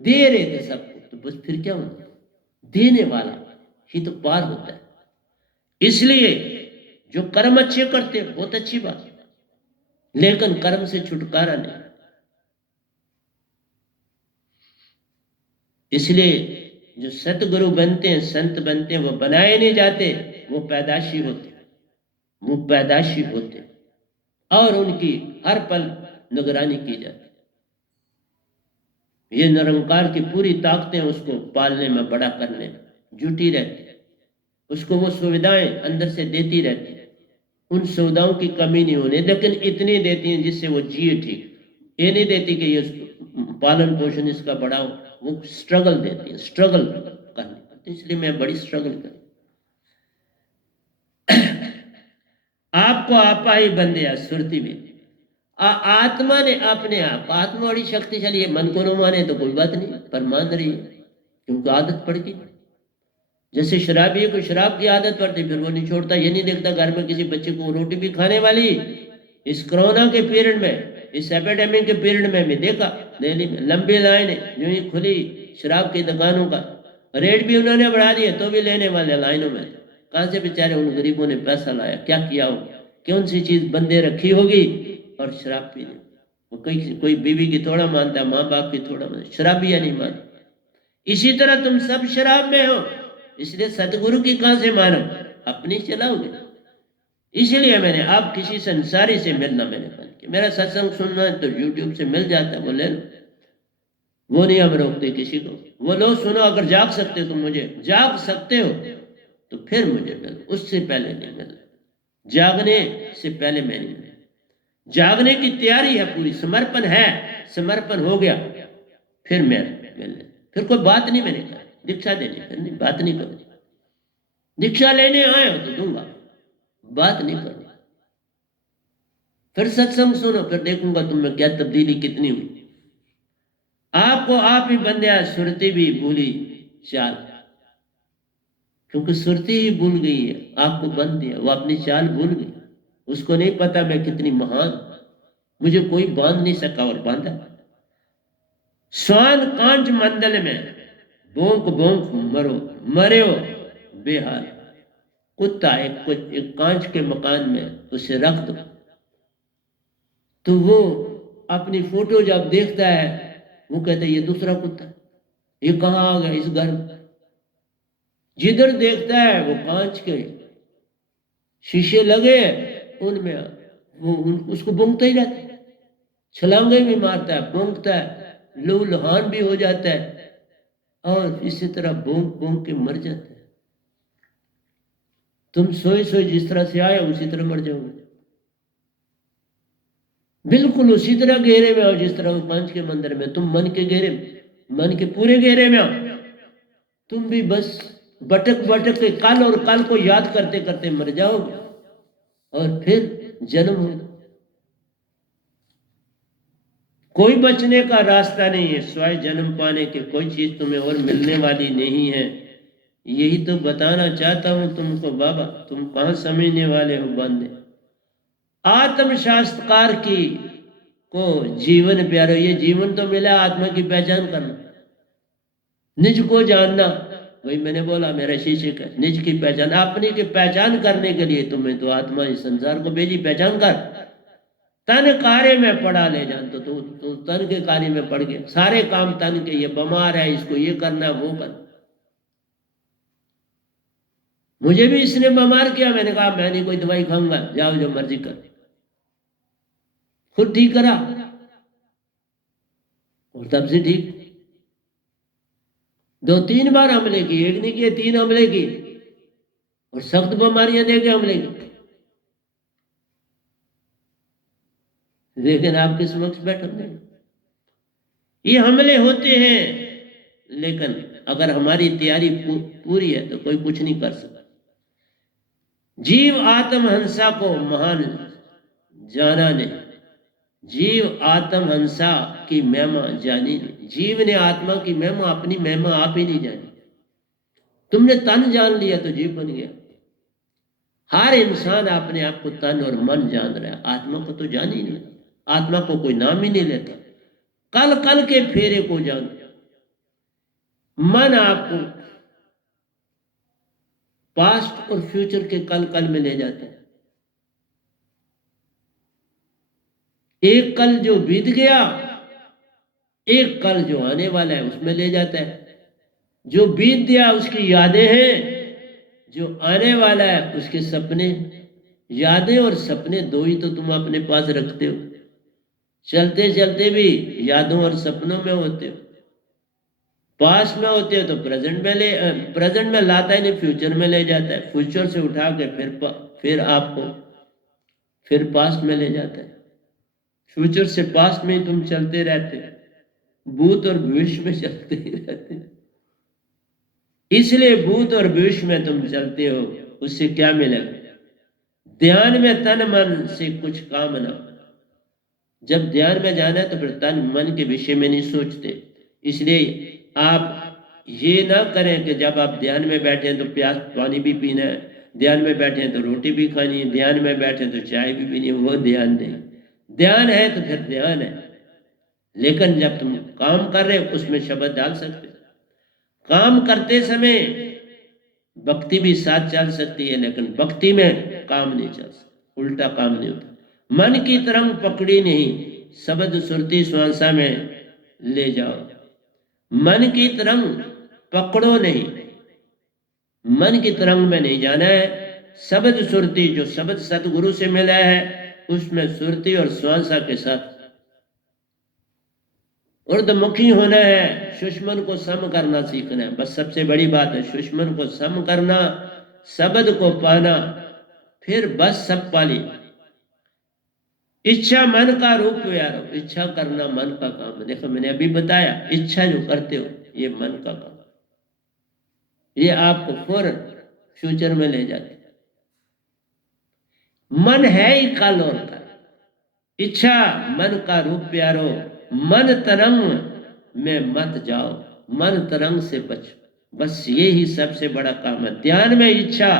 दे रहे थे सब कुछ। तो बस फिर क्या होता, देने वाला ही तो पार होता है। इसलिए जो कर्म अच्छे करते हैं बहुत अच्छी बात, लेकिन कर्म से छुटकारा नहीं। इसलिए जो सतगुरु बनते हैं, संत बनते हैं, वो बनाए नहीं जाते, वो पैदाशी होते, वो पैदाशी होते, और उनकी हर पल निगरानी की जाती। ये निरंकार की पूरी ताकतें उसको पालने में, बड़ा करने में जुटी रहती है, उसको वो सुविधाएं अंदर से देती रहती है। उन सुविधाओं की कमी नहीं होने, लेकिन इतनी देती हैं जिससे वो जिए ठीक। ये नहीं देती कि ये पालन पोषण इसका बढ़ाओ, वो स्ट्रगल देती है, स्ट्रगल करनी पड़ती। इसलिए मैं बड़ी स्ट्रगल कर, आपको आपा ही बन दिया सुरती में, आत्मा ने अपने आप, आत्मा बड़ी शक्तिशाली है। मन को न माने तो कोई बात नहीं, पर मान रही है क्योंकि आदत पड़ गई। जैसे शराबी को शराब की आदत पड़ती, फिर वो नहीं छोड़ता। ये नहीं देखता घर में किसी बच्चे को रोटी भी खाने वाली। इस कोरोना के पीरियड में, इस एपिडेमिक के पीरियड में भी देखा, दिल्ली में लंबी लाइनें जो ही खुली शराब की दुकानों का, रेट भी उन्होंने बढ़ा दिए तो भी लेने वाले लाइनों में। कहाँ से बेचारे उन गरीबों ने पैसा लाया, क्या किया हो, कौन सी चीज बंदे रखी होगी और शराब पी ले। वो कोई बीवी की थोड़ा मानता, माँ बाप की थोड़ा मानता, शराबिया नहीं मानता। इसी तरह तुम सब शराब में हो, इसलिए सतगुरु की कहां से मानो, अपनी चलाओगे। इसलिए मैंने अब किसी संसारी से मिलना मैंने बंद किया। मेरा सत्संग सुनना है तो यूट्यूब से मिल जाता है, वो ले लो, वो नहीं हम रोकते किसी को। वो लो, सुनो, अगर जाग सकते हो तो मुझे, जाग सकते हो तो फिर मुझे मिलो, उससे पहले नहीं मिलना। जागने से पहले मैं नहीं मिलना। जागने की तैयारी है पूरी, समर्पण है, समर्पण हो गया फिर मैं मिलने। फिर कोई बात नहीं मैंने कहा, दीक्षा देनी, फिर नहीं, बात नहीं करनी। दीक्षा लेने आए हो तो दूंगा, बात नहीं करनी। फिर सत्संग सुनो, फिर देखूंगा तुम में क्या तब्दीली कितनी हुई। आपको आप ही बन गया, सुरती भी भूली चाल, क्योंकि सुरती ही भूल गई है, आपको बंद दिया, वो अपनी चाल भूल गई। उसको नहीं पता मैं कितनी महान, मुझे कोई बांध नहीं सका और बांधा। स्वान कांच मंडल में भोंक भोंक मरो, मरे हो बेहाल। कुत्ता एक कांच के मकान में उसे रख दो तो वो अपनी फोटो जब देखता है, वो कहता है ये दूसरा कुत्ता, ये कहाँ आ गया इस घर में। जिधर देखता है वो कांच के शीशे लगे, उनमें वो उसको भोंकता ही रहता है, छलांगे भी मारता है, भोंकता है, लहूलुहान भी हो जाता है, और इसी तरह भोंक भोंक के मर जाता है। तुम सोए सोए जिस तरह से आए उसी तरह मर जाओगे। बिल्कुल उसी तरह गहरे में आओ जिस तरह पांच के मंदिर में तुम मन के गहरे, मन के पूरे गहरे में आओ। तुम भी बस भटक भटक के कल और कल को याद करते करते मर जाओगे और फिर जन्म होगा। कोई बचने का रास्ता नहीं है, स्वयं जन्म पाने के कोई चीज तुम्हें और मिलने वाली नहीं है। यही तो बताना चाहता हूं तुमको बाबा, तुम कहां समझने वाले हो बंदे। आत्म शास्त्रकार की को जीवन प्यारो, ये जीवन तो मिला आत्मा की पहचान करना, निज को जानना। वही मैंने बोला मेरा शिष्य का निज की पहचान, अपनी की पहचान करने के लिए तुम्हें तो आत्मा इस संसार को भेजी, पहचान कर। तन कार्य में पड़ा ले जान तो तू तन के कार्य में पड़ गया, सारे काम तन के, ये बीमार है इसको ये करना वो करना। मुझे भी इसने बीमार किया, मैंने कहा मैं नहीं कोई दवाई खाऊंगा, जाओ जो मर्जी कर, खुद ठीक करा और तब से ठीक। 2-3 बार हमले की, एक नहीं किए 3 हमले की, और सख्त बीमारियां देके हमले की। लेकिन आपके समक्ष बैठा नहीं, ये हमले होते हैं, लेकिन अगर हमारी तैयारी पूरी है तो कोई कुछ नहीं कर सकता। जीव आत्म हंसा को महान जाना नहीं, जीव आत्म हंसा की महिमा जानी नहीं। जीव ने आत्मा की महिमा, अपनी महिमा आप ही नहीं जानी। तुमने तन जान लिया तो जीव बन गया। हर इंसान अपने आप को तन और मन जान रहा है, आत्मा को तो जान ही नहीं। आत्मा को कोई नाम ही नहीं लेता, कल कल के फेरे को जान। मन आपको पास्ट और फ्यूचर के कल कल में ले जाता है। एक कल जो बीत गया, एक कल जो आने वाला है उसमें ले जाता है। जो बीत गया उसकी यादें हैं, जो आने वाला है उसके सपने। यादें और सपने दो ही तो तुम अपने पास रखते हो, चलते चलते भी यादों और सपनों में होते हो। पास्ट में होते हो तो प्रेजेंट में लाता ही नहीं, फ्यूचर में ले जाता है। फ्यूचर से उठा के फिर आपको फिर पास्ट में ले जाता है। फ्यूचर से पास्ट में ही तुम चलते रहते, भूत और भविष्य में चलते ही रहते। इसलिए भूत और भविष्य में तुम चलते हो, उससे क्या मिलेगा? ध्यान में तन मन से कुछ काम ना। जब ध्यान में जाना है तो फिर तन मन के विषय में नहीं सोचते। इसलिए आप ये ना करें कि जब आप ध्यान में बैठे हैं तो प्यास पानी भी पीना है, ध्यान में बैठे हैं तो रोटी भी खानी है, ध्यान में बैठे तो चाय भी पीनी है। वो ध्यान नहीं। ध्यान है तो फिर ध्यान है, लेकिन जब तुम काम कर रहे हो उसमें शब्द डाल सकते। काम करते समय भक्ति भी साथ चल सकती है, लेकिन भक्ति में काम नहीं चल सकता, उल्टा काम नहीं होता। मन की तरंग पकड़ी नहीं, शब्द सुरती श्वासा में ले जाओ। मन की तरंग पकड़ो नहीं, मन की तरंग में नहीं जाना है। शब्द सुरती, जो शब्द सतगुरु से मिला है उसमें सुरती और श्वासा के साथ उर्दमुखी होना है। सुषमन को सम करना सीखना है, बस सबसे बड़ी बात है सुषमन को सम करना, शब्द को पाना, फिर बस सब पाली। इच्छा मन का रूप यारो, इच्छा करना मन का काम है। देखो मैंने अभी बताया, इच्छा जो करते हो ये मन का काम, ये आपको फौरन फ्यूचर में ले जाते। मन है ही कल और कल। इच्छा मन का रूप प्यारो, मन तरंग में मत जाओ, मन तरंग से बचो। बस ये ही सबसे बड़ा काम है। ध्यान में इच्छा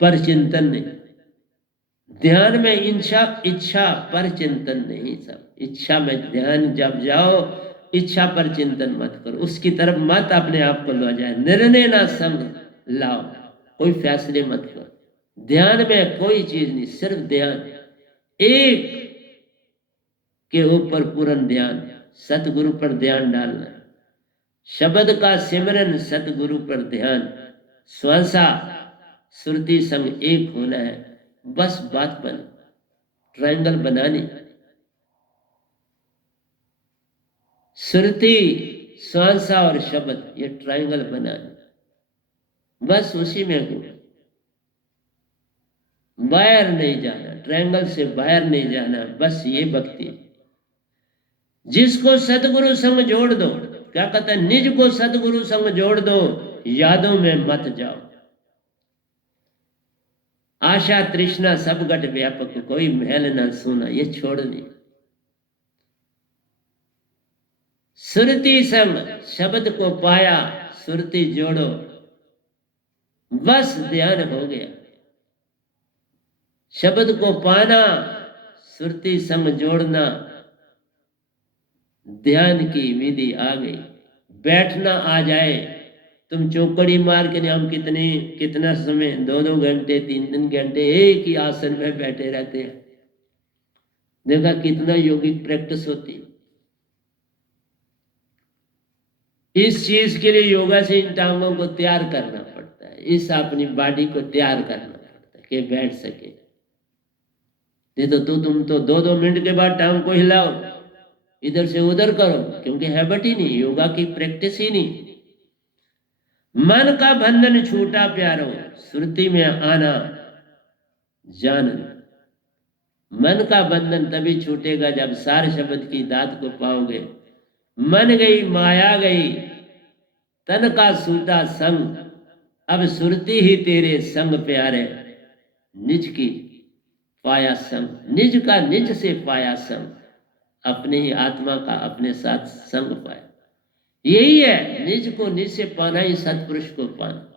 पर चिंतन नहीं, ध्यान में इच्छा पर चिंतन नहीं। सब इच्छा में ध्यान जब जाओ, इच्छा पर चिंतन मत करो, उसकी तरफ मत अपने आप को लो जाए। निर्णय ना संग लाओ, कोई फैसले मत करो। ध्यान में कोई चीज नहीं, सिर्फ ध्यान, एक के ऊपर पूर्ण ध्यान, सतगुरु पर ध्यान डालना। शब्द का सिमरन, सतगुरु पर ध्यान, श्वासा सुरती संग एक होना है। बस बात बन, ट्रायंगल बनानी, सुरती श्वासा और शब्द, ये ट्रायंगल बनानी, बस उसी में हो। बाहर नहीं जाना, ट्रायंगल से बाहर नहीं जाना, बस ये भक्ति। जिसको सतगुरु संग जोड़ दो, क्या कहता है, निज को सतगुरु संग जोड़ दो, यादों में मत जाओ। आशा तृष्णा सब गट व्यापक, कोई महल न सोना, ये छोड़नी। सुरती संग शब्द को पाया, सुरती जोड़ो, बस ध्यान हो गया। शब्द को पाना, सुरती संग जोड़ना, ध्यान की विधि आ गई। बैठना आ जाए, तुम चौकड़ी मार के, हम कितना समय, 2-2 घंटे 3-3 घंटे एक ही आसन में बैठे रहते हैं। देखा कितना योगिक प्रैक्टिस होती है। इस चीज के लिए योगा से इन टांगों को तैयार करना पड़ता है, इस अपनी बॉडी को तैयार करना पड़ता है कि बैठ सके। नहीं तो तुम तो 2-2 मिनट के बाद टांग को हिलाओ, इधर से उधर करो, क्योंकि हैबिट ही नहीं, योगा की प्रैक्टिस ही नहीं। मन का बंधन छूटा प्यारो, सुरती में आना जान। मन का बंधन तभी छूटेगा जब सार शब्द की दात को पाओगे। मन गई माया गई, तन का सूटा संग, अब सुरती ही तेरे संग प्यारे। निज की पाया संग, निज का निज से पाया संग, अपने ही आत्मा का अपने साथ संग पाया। यही है, निज को निज से पाना ही सतपुरुष को पाना।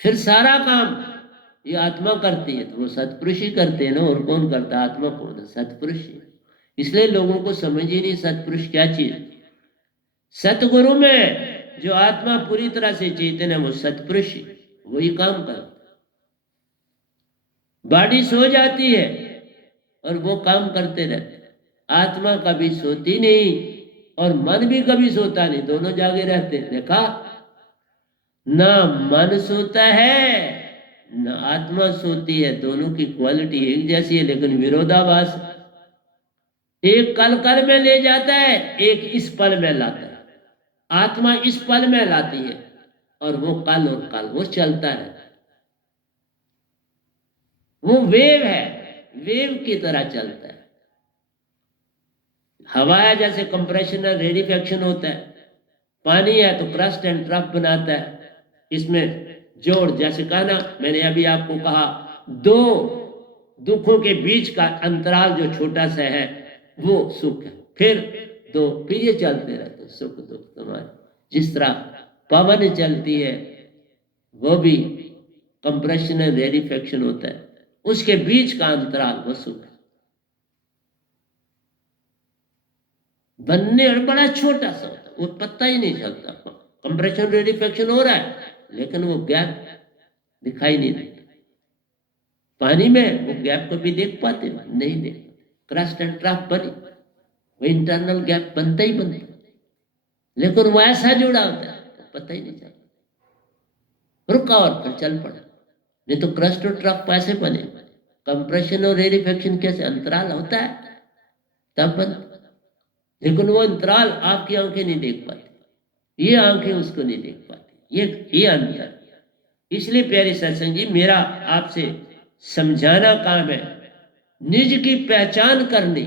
फिर सारा काम ये आत्मा करती है, तो वो सतपुरुष ही करते हैं ना, और कौन करता? आत्मा कौन है? सतपुरुष ही। इसलिए लोगों को समझ ही नहीं सतपुरुष क्या चीज। सतगुरु में जो आत्मा पूरी तरह से चेतन है, वो सतपुरुष ही, वही काम करता। बॉडी सो जाती है और वो काम करते रहते। आत्मा कभी सोती नहीं और मन भी कभी सोता नहीं, दोनों जागे रहते। देखा, ना मन सोता है ना आत्मा सोती है, दोनों की क्वालिटी एक जैसी है, लेकिन विरोधाभास। एक कल कल में ले जाता है, एक इस पल में लाता है। आत्मा इस पल में लाती है और वो कल और कल वो चलता है। वो वेव है, वेव की तरह चलता है। हवा है, जैसे कंप्रेशन और रेडिफेक्शन होता है। पानी है तो क्रस्ट एंड ट्रफ बनाता है। इसमें जोड़, जैसे कहा ना मैंने अभी आपको कहा, 2 दुखों के बीच का अंतराल जो छोटा सा है वो सुख है। फिर 2, फिर ये चलते रहते सुख दुख तुम्हारे। जिस तरह पवन चलती है वो भी कंप्रेशन एंड रेडिफेक्शन होता है, उसके बीच का अंतराल वो सुख है। बनने बड़ा छोटा सा होता है, वो पता ही नहीं चलता। कंप्रेशन रेडिफेक्शन हो रहा है लेकिन वो गैप दिखाई नहीं देता। पानी में वो गैप को भी देख पाते नहीं देख। क्रस्ट एंड ट्रफ बनी, वो इंटरनल गैप बनता ही बनता, लेकिन वो ऐसा जुड़ा होता है तो पता ही नहीं चलता। रुका और फिर चल पड़ा। नहीं तो क्रस्ट और ट्रफ कैसे बने? कंप्रेशन और रेडिफेक्शन कैसे अंतराल होता है तब बनता। लेकिन वो अंतराल आपकी आंखें नहीं देख पाती, ये आंखें उसको नहीं देख पाती, ये अंतर। इसलिए प्यारे सत्संग जी, मेरा आपसे समझाना काम है, निज की पहचान करनी।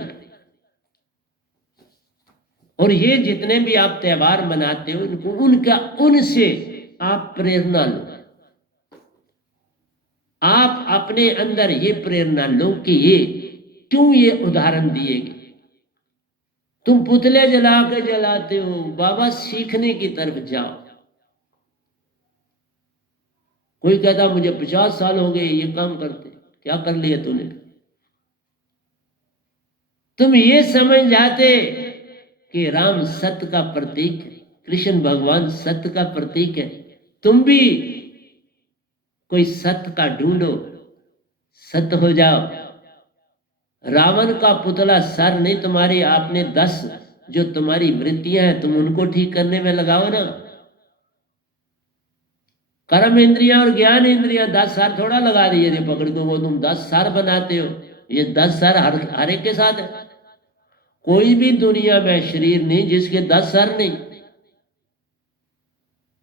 और ये जितने भी आप त्योहार मनाते हो, इनको उनसे आप प्रेरणा लो। आप अपने अंदर ये प्रेरणा लो कि ये क्यों ये उदाहरण दिए गए। तुम पुतले जला के जलाते हो, बाबा सीखने की तरफ जाओ। कोई कहता मुझे 50 साल हो गए ये काम करते, क्या कर लिया तूने? तुम ये समझ जाते कि राम सत्य का प्रतीक है, कृष्ण भगवान सत्य का प्रतीक है। तुम भी कोई सत्य का ढूंढो, सत्य हो जाओ। रावण का पुतला सर नहीं तुम्हारी, आपने 10 जो तुम्हारी वृत्तियां हैं तुम उनको ठीक करने में लगाओ ना। कर्म इंद्रियां और ज्ञान इंद्रियां 10 सर थोड़ा लगा दिए थे पकड़ को, वो तुम 10 सर बनाते हो। ये 10 सर हर एक के साथ है। कोई भी दुनिया में शरीर नहीं जिसके 10 सर नहीं।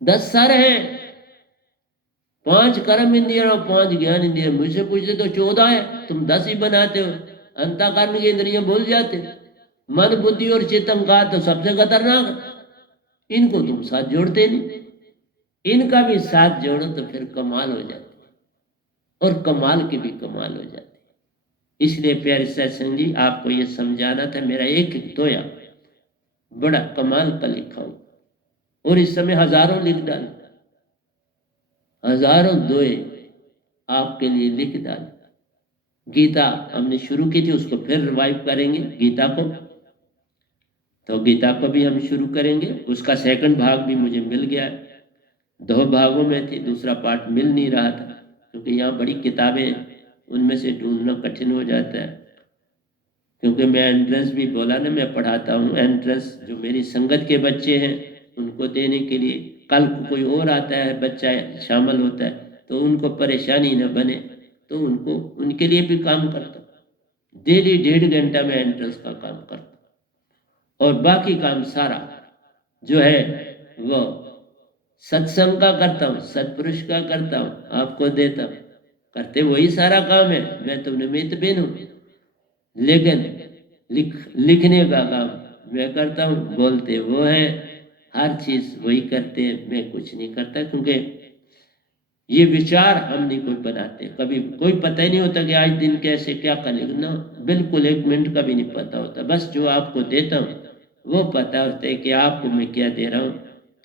10 सर हैं, 5 कर्म इंद्रियां और 5 ज्ञान इंद्रियां। मुझसे पूछते तो 14 है, तुम 10 ही बनाते हो। अंतःकरण की इंद्रियां भूल जाते। मन बुद्धि और चित्त अहंकार तो सबसे खतरनाक, इनको तुम साथ जोड़ते नहीं। इनका भी साथ जोड़ो तो फिर कमाल हो जाती है, और कमाल की भी कमाल हो जाती है। इसलिए प्यारे सत्संग जी, आपको ये समझाना था। मेरा एक दोया बड़ा कमाल का लिखा हूं, और इस समय हजारों लिख डाल, हजारों दोए आपके लिए लिख डाल। गीता हमने शुरू की थी, उसको फिर रिवाइव करेंगे गीता को। तो गीता को भी हम शुरू करेंगे। उसका सेकंड भाग भी मुझे मिल गया है। 2 भागों में थी, दूसरा पार्ट मिल नहीं रहा था, क्योंकि यहाँ बड़ी किताबें, उनमें से ढूंढना कठिन हो जाता है। क्योंकि मैं एंट्रेंस भी बोला ना, मैं पढ़ाता हूँ एंट्रेंस, जो मेरी संगत के बच्चे हैं उनको देने के लिए। कल को कोई और आता है, बच्चा शामिल होता है, तो उनको परेशानी न बने, तो उनको उनके लिए भी काम करता हूँ। डेली 1.5 घंटा मैं एंट्रेंस का काम करता हूँ, और बाकी काम सारा जो है वो सत्संग का करता हूँ, सत्पुरुष का करता हूँ, आपको देता हूँ। करते वही सारा काम है, मैं तो निमित्त बिन हूँ। लेकिन लिखने का काम मैं करता हूँ, बोलते वो हैं, हर चीज वही करते हैं, मैं कुछ नहीं करता। क्योंकि ये विचार हम नहीं कोई बनाते, कभी कोई पता ही नहीं होता कि आज दिन कैसे क्या करेंगे ना, बिल्कुल 1 मिनट का भी नहीं पता होता। बस जो आपको देता हूँ वो पता होता है कि आपको मैं क्या दे रहा हूँ।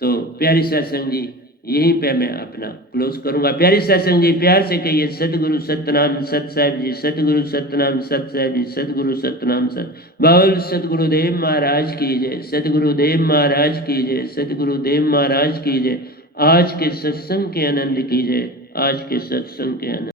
तो प्यारी सत्संग जी, यहीं पे मैं अपना क्लोज करूंगा। प्यारी सत्संग जी, प्यार से कहिए सतगुरु सतनाम सत साहिब जी, सतगुरु सतनाम सत साहिब जी, सतगुरु सतनाम सत। बाउल सतगुरुदेव महाराज की जय, सतगुरुदेव महाराज की जय, सतगुरुदेव महाराज की जय। आज के सत्संग के आनंद की जय, आज के सत्संग के आनंद।